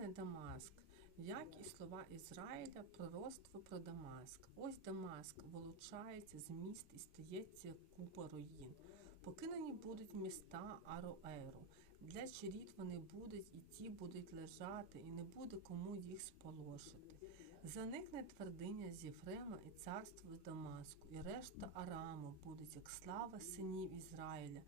зникне Дамаск, як і слова Ізраїля, пророцтво про Дамаск. Ось Дамаск вилучається з міст і стається купа руїн. Покинені будуть міста Ароеру. Для чаріт вони будуть, і ті будуть лежати, і не буде кому їх сполошити. Заникне твердиня з Єфрема і царство Дамаску, і решта Араму будуть, як слава синів Ізраїля.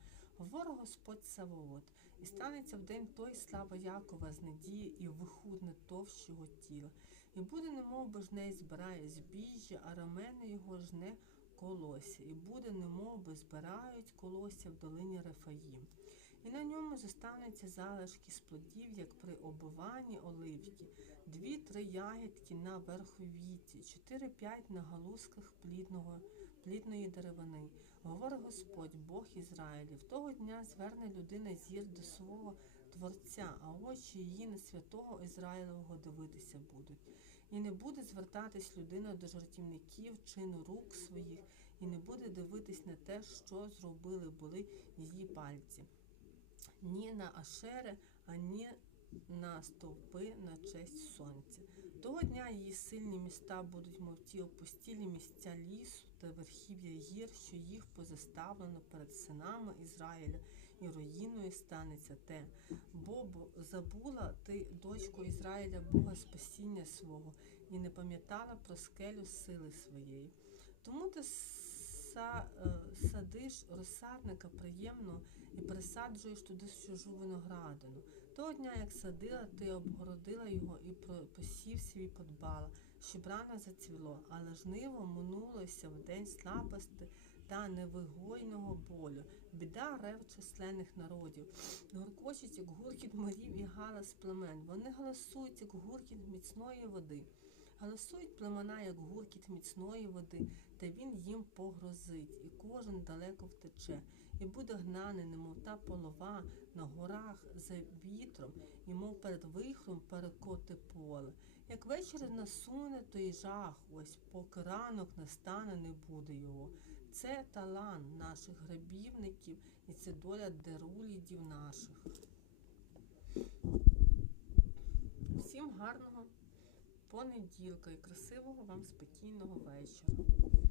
Говорить Господь Савоот, і станеться в день той слава Якова з надії, і вихудне товщого тіла. І буде, немов би жней збирає збіжжя, а рамени його жне колосся, і буде, немов би збирають колосся в долині Рефаїм. І на ньому зостануться залишки з плодів, як при обиванні оливки, дві-три ягідки на верховіті, чотири-п'ять на галузках плідного, плідної деревини. Говорить Господь, Бог Ізраїлів. Того дня зверне людина зір до свого Творця, а очі її на святого Ізраїлового дивитися будуть. І не буде звертатись людина до жартівників чину рук своїх, і не буде дивитись на те, що зробили були її пальці ні на ашери, ані на стовпи на честь сонця. Того дня її сильні міста будуть, мов ті опустілі місця лісу та верхів'я гір, що їх позаставлено перед синами Ізраїля, і руїною станеться те. Бо забула ти, дочко Ізраїля, Бога спасіння свого, і не пам'ятала про скелю сили своєї. Тому ти са, е, садиш розсадника приємно і пересаджуєш туди чужу виноградину. Того дня, як садила, ти обгородила його і посів свій подбала, щоб рано зацвіло, але жниво минулося в день слабости та невигойного болю. Біда рев численних народів. Гуркочуть, як гуркіт морів і галас племен. Вони галасують, як гуркіт міцної води. Галасують племена, як гуркіт міцної води, та він їм погрозить, і кожен далеко втече, і буде гнаний, немов та полова на горах за вітром, і мов перед вихром перекоти поле. Як ввечері насуне, то й жах, ось поки ранок настане, не буде його. Це талант наших грабівників, і це доля дерулідів наших. Всім гарного понеділка і красивого вам спокійного вечора.